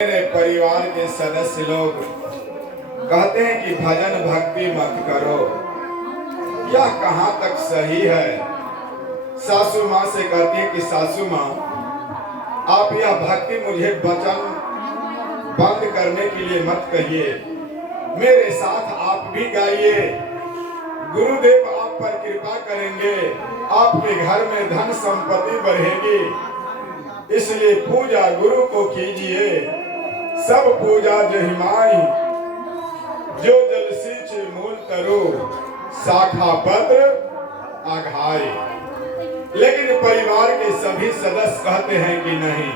मेरे परिवार के सदस्य लोग कहते हैं कि भजन भक्ति मत करो, यह कहाँ तक सही है। सासू माँ से कहती है कि सासू माँ, आप यह भक्ति मुझे वचन बंद करने के लिए मत कहिए, मेरे साथ आप भी गाइए। गुरुदेव आप पर कृपा करेंगे, आपके घर में धन संपत्ति बढ़ेगी, इसलिए पूजा गुरु को कीजिए। सब पूजा जहिमाई, जो जल सींच मूल तरो, शाखा पत्र आघाई। लेकिन परिवार के सभी सदस्य कहते हैं कि नहीं,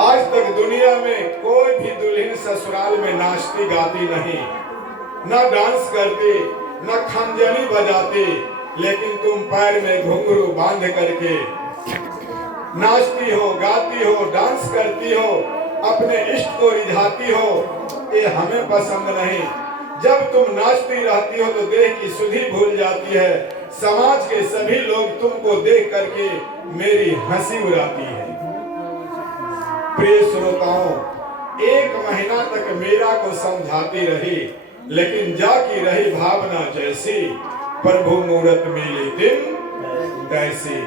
आज तक दुनिया में कोई भी दुल्हन ससुराल में नाचती गाती नहीं, न डांस करती, न खंजनी बजाती, लेकिन तुम पैर में घुंघरू बांध करके नाचती हो, गाती हो, डांस करती हो, अपने इष्ट को रिझाती हो। ये हमें पसंद नहीं। जब तुम नाचती रहती हो तो देह की सुधि भूल जाती है, समाज के सभी लोग तुमको देख करके मेरी हंसी उड़ाती है। प्रिय श्रोताओं, 1 महीना तक मीरा को समझाती रही, लेकिन जाकी रही भावना जैसी, प्रभु मूरत मिली दिन तैसी।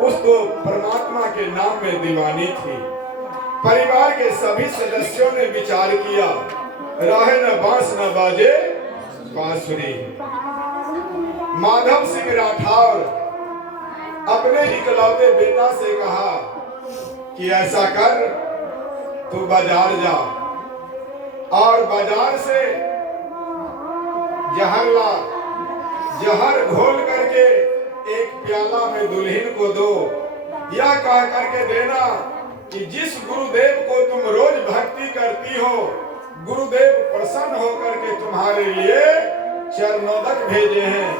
उसको परमात्मा के नाम में दीवानी थी। परिवार के सभी सदस्यों ने विचार किया, रहे न बांस न बाजे बांसुरी। माधव सिंह राठौर अपने इकलौते बेटा से कहा कि ऐसा कर, तू बाजार जा और बाजार से जहर ला, जहर घोल करके एक प्याला में दुल्हन को दो। यह कह करके देना कि जिस गुरुदेव को तुम रोज भक्ति करती हो, गुरुदेव प्रसन्न होकर के तुम्हारे लिए चरणोदक भेजे हैं,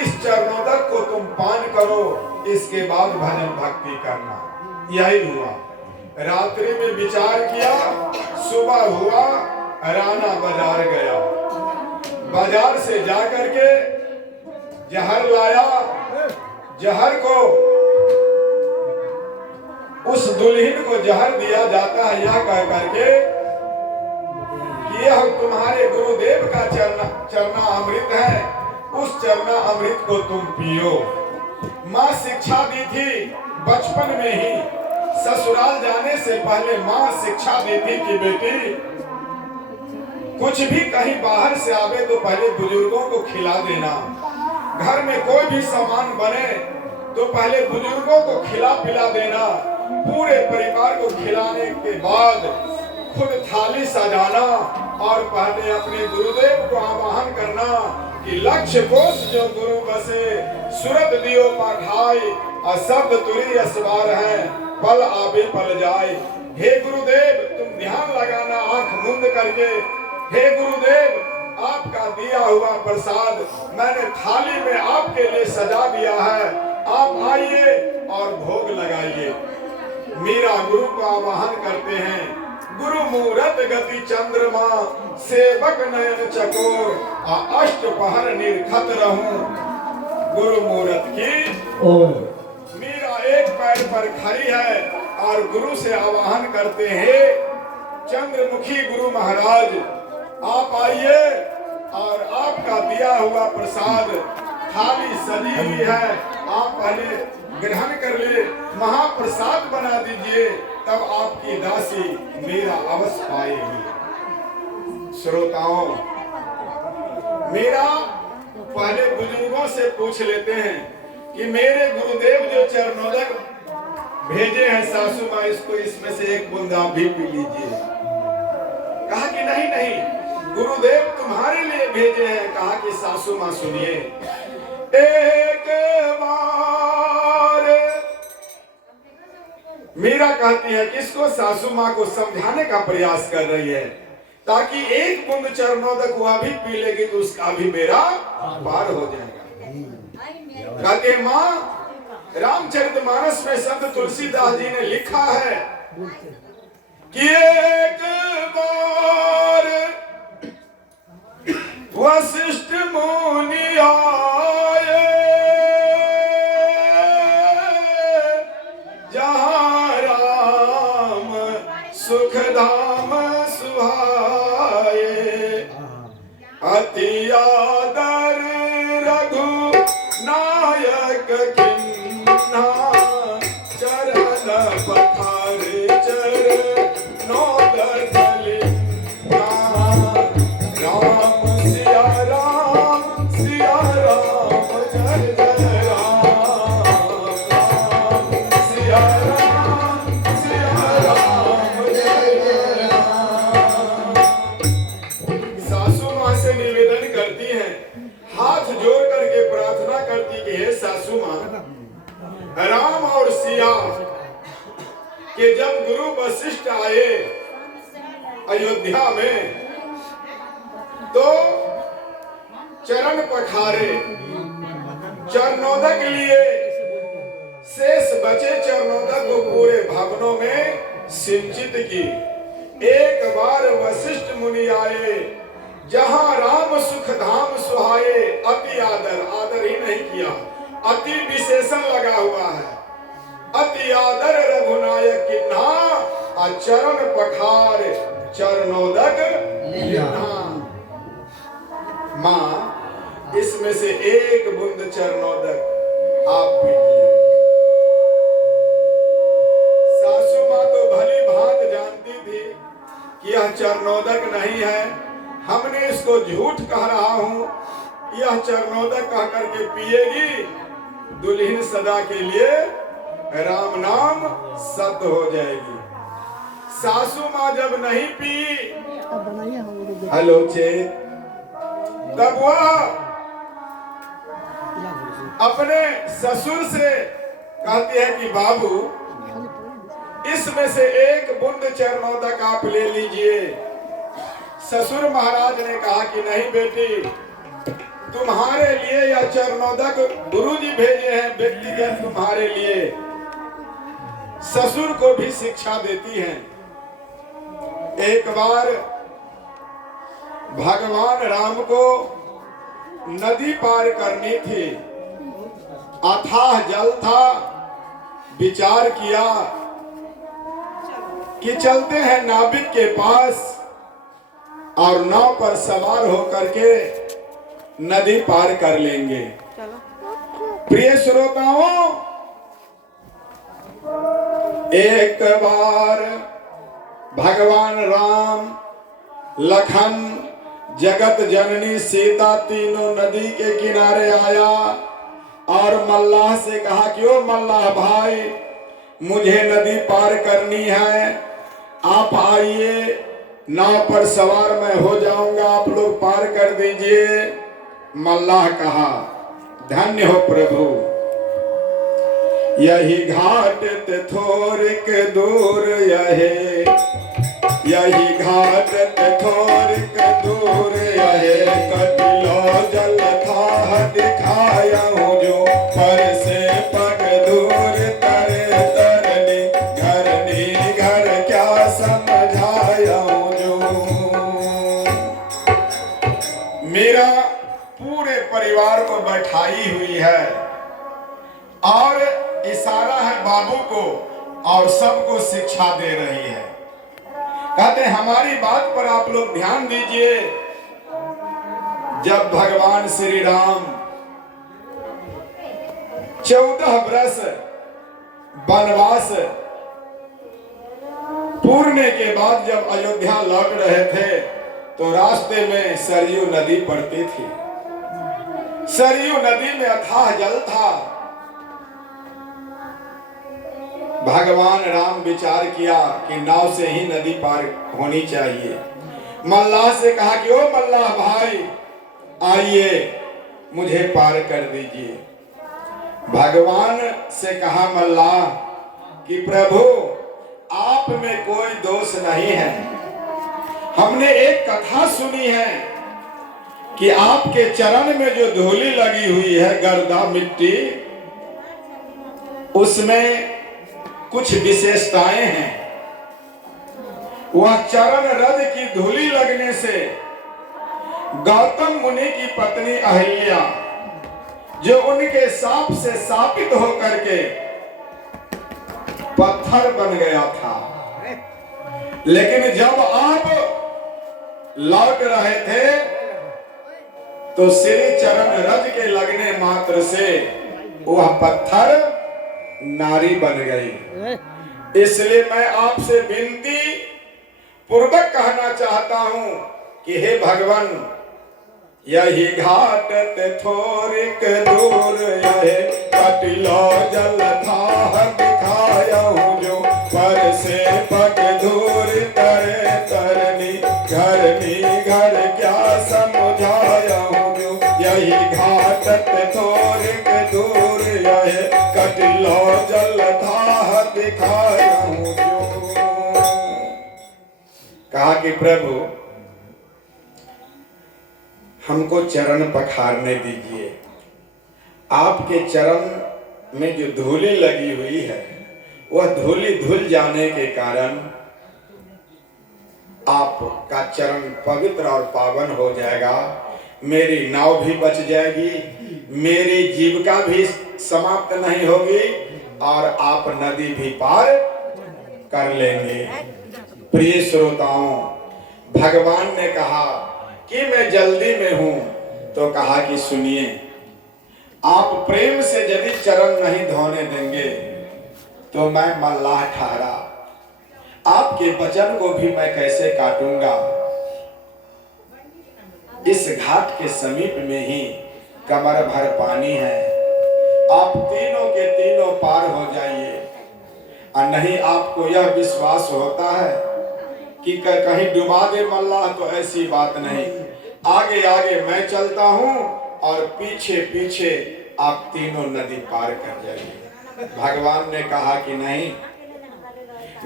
इस चरणोदक को तुम पान करो, इसके बाद भजन भक्ति करना। यही हुआ। रात्रि में विचार किया, सुबह हुआ, राना बाजार गया, बाजार से जाकर के जहर लाया। जहर को, उस दुल्हन को जहर दिया जाता है यह कह करके कि यह तुम्हारे गुरुदेव का चरना अमृत है, उस चरना अमृत को तुम पियो। माँ शिक्षा दी थी बचपन में ही, ससुराल जाने से पहले माँ शिक्षा दी थी कि बेटी कुछ भी कहीं बाहर से आवे तो पहले बुजुर्गों को खिला देना। घर में कोई भी सामान बने तो पहले बुजुर्गों को खिला पिला देना। पूरे परिवार को खिलाने के बाद खुद थाली सजाना और पहले अपने गुरुदेव को आवाहन करना कि लक्ष्य कोष जो गुरु बसे, सुरत दियो पाठाई, अशब्द तुरी असवार है, पल आवे पल जाए। हे गुरुदेव, तुम ध्यान लगाना आंख मूंद करके। हे गुरुदेव, आपका दिया हुआ प्रसाद मैंने थाली में आपके लिए सजा दिया है, आप आइए और भोग लगाइए। मीरा गुरु को आवाहन करते हैं, गुरु मूरत गति चंद्रमा, सेवक नयन चकोर, अष्ट पहर निर्खत रहूं, गुरु मूरत की ओर। मीरा एक पैर पर खड़ी है और गुरु से आवाहन करते हैं, चंद्रमुखी गुरु महाराज आप आइए और आपका दिया हुआ प्रसाद थाली सजी हुई है, आप पहले ग्रहण कर ले, महाप्रसाद बना दीजिए, तब आपकी दासी मीरा अवश्य पाएगी। श्रोताओं, मीरा पहले बुजुर्गों से पूछ लेते हैं कि मेरे गुरुदेव जो चरणोदक भेजे हैं सासू माँ, इसको इसमें से एक बूंद आप भी पी लीजिए। कहा कि नहीं नहीं, गुरुदेव तुम्हारे लिए भेजे हैं। कहा कि सासू माँ सुनिए, एक बार। मीरा कहती है कि इसको सासू माँ को समझाने का प्रयास कर रही है, ताकि एक बूंद चरणोदक हुआ भी पी लेगी तो उसका भी मेरा पार हो जाएगा। कहते माँ, रामचरितमानस में संत तुलसीदास जी ने लिखा है कि एक बार वशिष्ठ मुनि आए, जहाँ राम सुखदायक धाम सुहाए, अति आदर रघु नायक किन्हा, चरण पखारे चरणों दलिन्हा। राम सिया राम जय जय राम, राम सिया राम जय जय राम। सासू माँ से निवेदन करती हैं, हाथ जोड़ करके प्रार्थना करती कि हे सासू माँ, राम और सिया कि जब गुरु वशिष्ठ आए अयोध्या में तो चरण पखारे, चरणोदक लिए, शेष बचे चरणोदक को पूरे भवनों में सिंचित की। एक बार वशिष्ठ मुनि आए, जहां राम सुख धाम सुहाए, अति आदर, आदर ही नहीं किया, अति विशेषण लगा हुआ है, अति आदर रघुनायक किन्हा, चरण पखार चरणोदक लिन्हा। माँ, इसमें से एक बूंद चरणोदक आप पीजिए। सासू माँ तो भली भांत जानती थी कि यह चरणोदक नहीं है, हमने इसको झूठ कह रहा हूं, यह चरणोदक कह करके पिएगी, दुल्हन सदा के लिए राम नाम सत्य हो जाएगी। सासू माँ जब नहीं पी, हेलो चेत, तब वह अपने ससुर से कहती है कि बाबू, इसमें से एक बूंद चरणोदक आप ले लीजिए। ससुर महाराज ने कहा कि नहीं बेटी, तुम्हारे लिए यह चरणोदक गुरुजी भेजे हैं व्यक्तिगत तुम्हारे लिए। ससुर को भी शिक्षा देती हैं। एक बार भगवान राम को नदी पार करनी थी, अथाह जल था, विचार किया कि चलते हैं नाविक के पास और नाव पर सवार होकर के नदी पार कर लेंगे। प्रिय श्रोताओं, एक बार भगवान राम, लखन, जगत जननी सीता तीनों नदी के किनारे आया और मल्लाह से कहा कि ओ मल्लाह भाई, मुझे नदी पार करनी है, आप आइए, नाव पर सवार मैं हो जाऊंगा, आप लोग पार कर दीजिए। मल्लाह कहा, धन्य हो प्रभु, यही घाट ते थोड़क दूर, यही घाट ते थोड़क दूर, कटिलो जल था दिखाया हूँ जो, पर से पग दूर तरे तरनी, घरनी घर क्या समझाया हूँ जो। मेरा पूरे परिवार को बैठाई हुई है और इशारा है बाबू को और सबको शिक्षा दे रही है। कहते हमारी बात पर आप लोग ध्यान दीजिए। जब भगवान श्री राम 14 वर्ष वनवास पूरने के बाद जब अयोध्या लौट रहे थे तो रास्ते में सरयू नदी पड़ती थी। सरयू नदी में अथाह जल था। भगवान राम विचार किया कि नाव से ही नदी पार होनी चाहिए। मल्लाह से कहा कि ओ मल्लाह भाई, आइए मुझे पार कर दीजिए। भगवान से कहा मल्लाह कि प्रभु, आप में कोई दोष नहीं है। हमने एक कथा सुनी है कि आपके चरण में जो धूली लगी हुई है, गर्दा मिट्टी, उसमें कुछ विशेषताएं हैं। वह चरण रज की धूली लगने से गौतम मुनि की पत्नी अहिल्या, जो उनके साप से शापित होकर के पत्थर बन गया था, लेकिन जब आप लौट रहे थे तो श्री चरण रज के लगने मात्र से वह पत्थर नारी बन गई। इसलिए मैं आपसे विनती पूर्वक कहना चाहता हूं कि हे भगवान, यही घाट ते थोरिक दूर यही कटिलो जल थाह दिखायहूं जो पर से पट दूर करे तरनी घरनी घर क्या समझायहूं जो यही घाट ते थोरिक दूर यही कटिलो जल थाह दिखायहूं जो। कहा कि प्रभु हमको चरण पखारने दीजिए। आपके चरण में जो धूली लगी हुई है वह धूली धुल जाने के कारण आपका चरण पवित्र और पावन हो जाएगा। मेरी नाव भी बच जाएगी, मेरी जीविका भी समाप्त नहीं होगी और आप नदी भी पार कर लेंगे। प्रिय श्रोताओं, भगवान ने कहा कि मैं जल्दी में हूं, तो कहा कि सुनिए, आप प्रेम से यदि चरण नहीं धोने देंगे तो मैं मल्लाह ठहरा, आपके वचन को भी मैं कैसे काटूंगा। इस घाट के समीप में ही कमर भर पानी है, आप तीनों के तीनों पार हो जाइए। और नहीं आपको यह विश्वास होता है कि कहीं डुबा दे मल्लाह, तो ऐसी बात नहीं। आगे आगे मैं चलता हूं और पीछे पीछे आप तीनों नदी पार कर जाइए। भगवान ने कहा कि नहीं,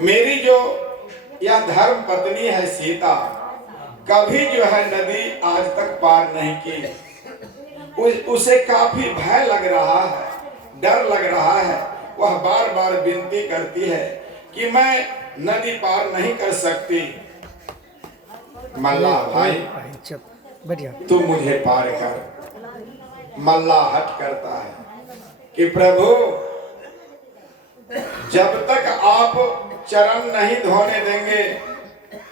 मेरी जो यह धर्म पत्नी है सीता, कभी जो है नदी आज तक पार नहीं की। उसे काफी भय लग रहा है, डर लग रहा है। वह बार बार विनती करती है कि मैं नदी पार नहीं कर सकती। मल्लाह भाई, तू मुझे पार कर। मल्लाह हट करता है कि प्रभु, जब तक आप चरण नहीं धोने देंगे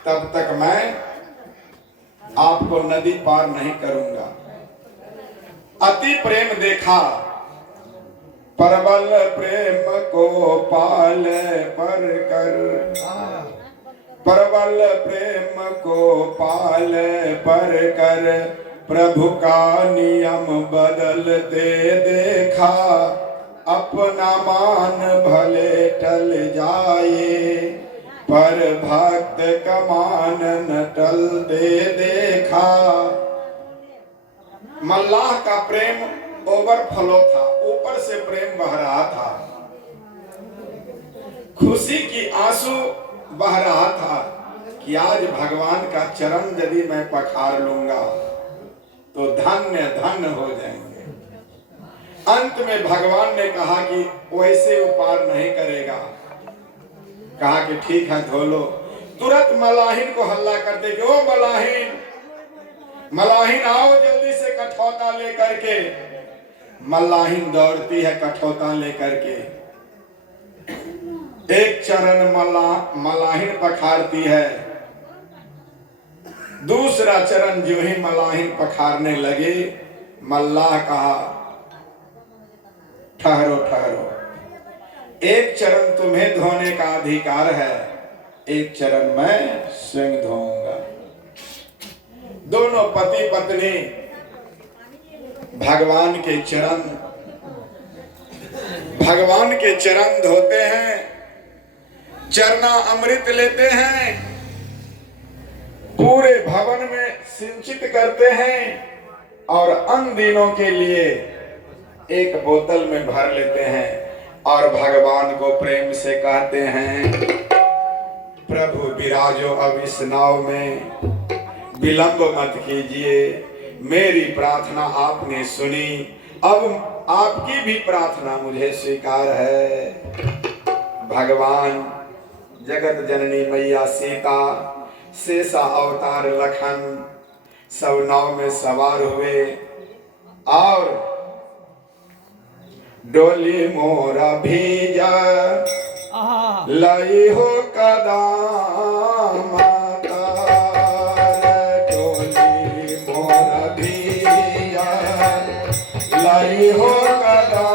तब तक मैं आपको नदी पार नहीं करूंगा। अति प्रेम देखा, प्रबल प्रेम को पाल पर कर, प्रबल प्रेम को पाल पर कर, प्रभु का नियम बदलते देखा, अपना मान भले टल जाए, पर भक्त का मान न टलते देखा। मल्लाह का प्रेम ओवरफ्लो था, ऊपर से प्रेम बह रहा था, खुशी की आंसू बह रहा था कि आज भगवान का चरण यदि मैं पखार लूंगा तो धन्य धन्य हो जाएंगे। अंत में भगवान ने कहा कि वैसे वो पार नहीं करेगा। कहा कि ठीक है, धो लो। तुरंत मलाहिन को हल्ला करते कि ओ मलाहिन, मलाहिन आओ जल्दी से कठौता लेकर के। मलाहिन दौड़ती है कठौता लेकर के। एक चरण मलाहिन पखारती है, दूसरा चरण जो ही मलाहिन पखारने लगे, मल्लाह कहा ठहरो ठहरो, एक चरण तुम्हें धोने का अधिकार है, एक चरण मैं स्वयं धोऊंगा। दोनों पति पत्नी भगवान के चरण धोते हैं, चरना अमृत लेते हैं, पूरे भवन में सिंचित करते हैं और अन दिनों के लिए एक बोतल में भर लेते हैं और भगवान को प्रेम से कहते हैं, प्रभु विराजो अब इस नाव में, विलंब मत कीजिए, मेरी प्रार्थना आपने सुनी, अब आपकी भी प्रार्थना मुझे स्वीकार है। भगवान जगत जननी मैया सीता, शेषा अवतार लखन सब नाव में सवार हुए और डोली मोरा भीजा लाई हो कदाम, लाई हो कदा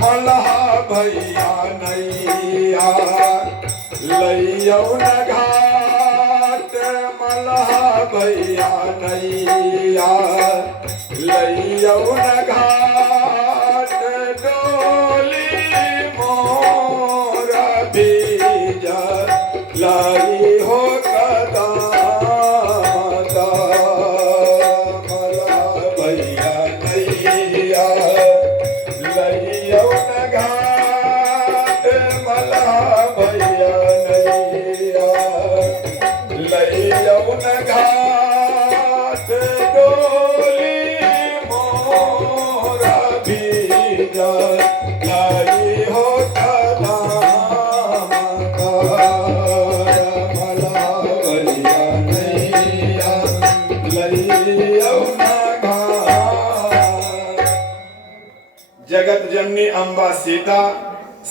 मलहा भैया नैया लैयौ न घाट मलहा भैया नैया लैयौ न घाट डोली मोर बीजा लाई हो कदा मलहा भैया नैया लैयौ न घाट मलहा भैया नैया लैयौ न घाट डोली मोरा बीजा लाई हो कदा मलहा भैया नैया लैयौ न घाट। जगत जननी अम्बा सीता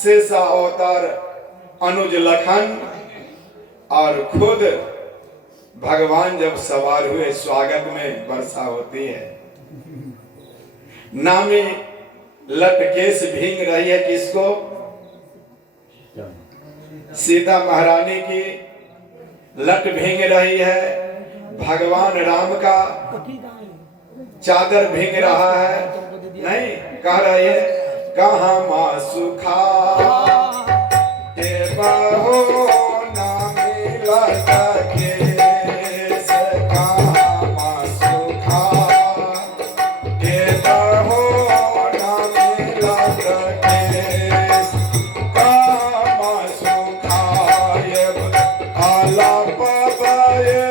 शेषा अवतार अनुज लखन और खुद भगवान जब सवार हुए स्वागत में वर्षा होती है। नामी लटकेश भींग रही है किसको? सीता महारानी की लट भींग रही है। भगवान राम का चादर भींग रहा है। नहीं कह रही है कहाँ माँ सुखा के बहो नामी लटके कहाँ माँ सुखा के बहो नामी लटके कहाँ माँ सुखा ये आला पबाए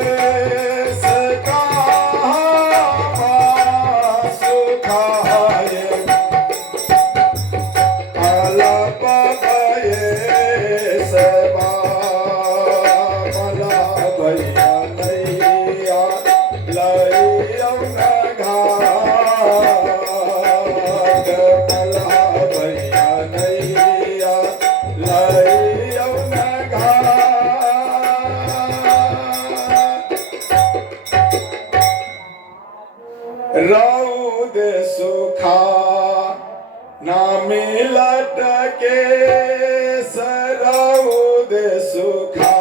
रौद सुखा नामी लटके सरौद सुखा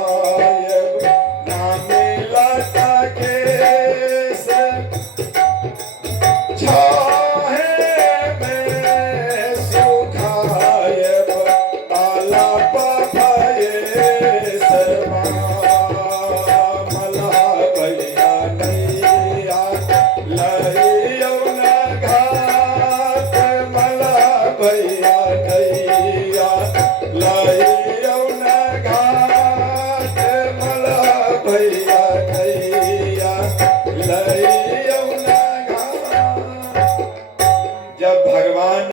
नामी लटके छाहे में सुखाए ताला पभये सरवा